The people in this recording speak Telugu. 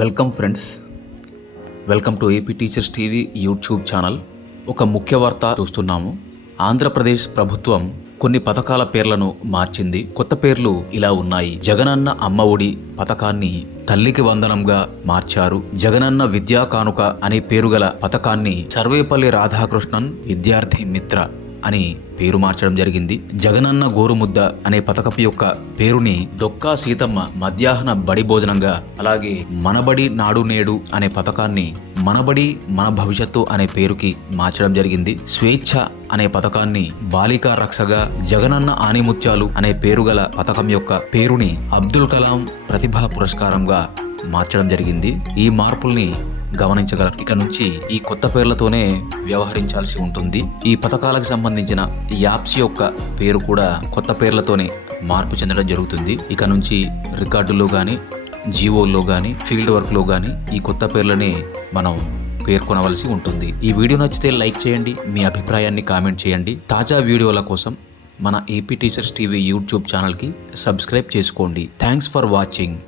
Welcome friends, welcome to AP teachers TV YouTube channel. ఒక ముఖ్య వార్త చూస్తున్నాము. ఆంధ్రప్రదేశ్ ప్రభుత్వం కొన్ని పథకాల పేర్లను మార్చింది. కొత్త పేర్లు ఇలా ఉన్నాయి. జగనన్న అమ్మ ఒడి పథకాన్ని తల్లికి వందనంగా మార్చారు. జగనన్న విద్యా కానుక అనే పేరు గల పథకాన్ని సర్వేపల్లి రాధాకృష్ణన్ విద్యార్థి మిత్ర అని పేరు మార్చడం జరిగింది. జగనన్న గోరుముద్ద అనే పథకం యొక్క పేరుని డొక్కా సీతమ్మ మధ్యాహ్న బడి భోజనంగా, అలాగే మనబడి నాడు నేడు అనే పథకాన్ని మనబడి మన భవిష్యత్తు అనే పేరుకి మార్చడం జరిగింది. స్వేచ్ఛ అనే పథకాన్ని బాలికా రక్షగా, జగనన్న ఆనిముత్యాలు అనే పేరు గల పథకం యొక్క పేరుని అబ్దుల్ కలాం ప్రతిభా పురస్కారంగా మార్చడం జరిగింది. ఈ మార్పుల్ని గమనించగలరు. ఇక నుంచి ఈ కొత్త పేర్లతోనే వ్యవహరించాల్సి ఉంటుంది. ఈ పథకాలకు సంబంధించిన యాప్స్ యొక్క పేరు కూడా కొత్త పేర్లతోనే మార్పు చెందడం జరుగుతుంది. ఇక నుంచి రికార్డుల్లో కానీ, జీవోల్లో కానీ, ఫీల్డ్ వర్క్లో కానీ ఈ కొత్త పేర్లనే మనం పేర్కొనవలసి ఉంటుంది. ఈ వీడియో నచ్చితే లైక్ చేయండి, మీ అభిప్రాయాన్ని కామెంట్ చేయండి. తాజా వీడియోల కోసం మన ఏపీ టీచర్స్ టీవీ యూట్యూబ్ ఛానల్కి సబ్స్క్రైబ్ చేసుకోండి. Thanks for watching.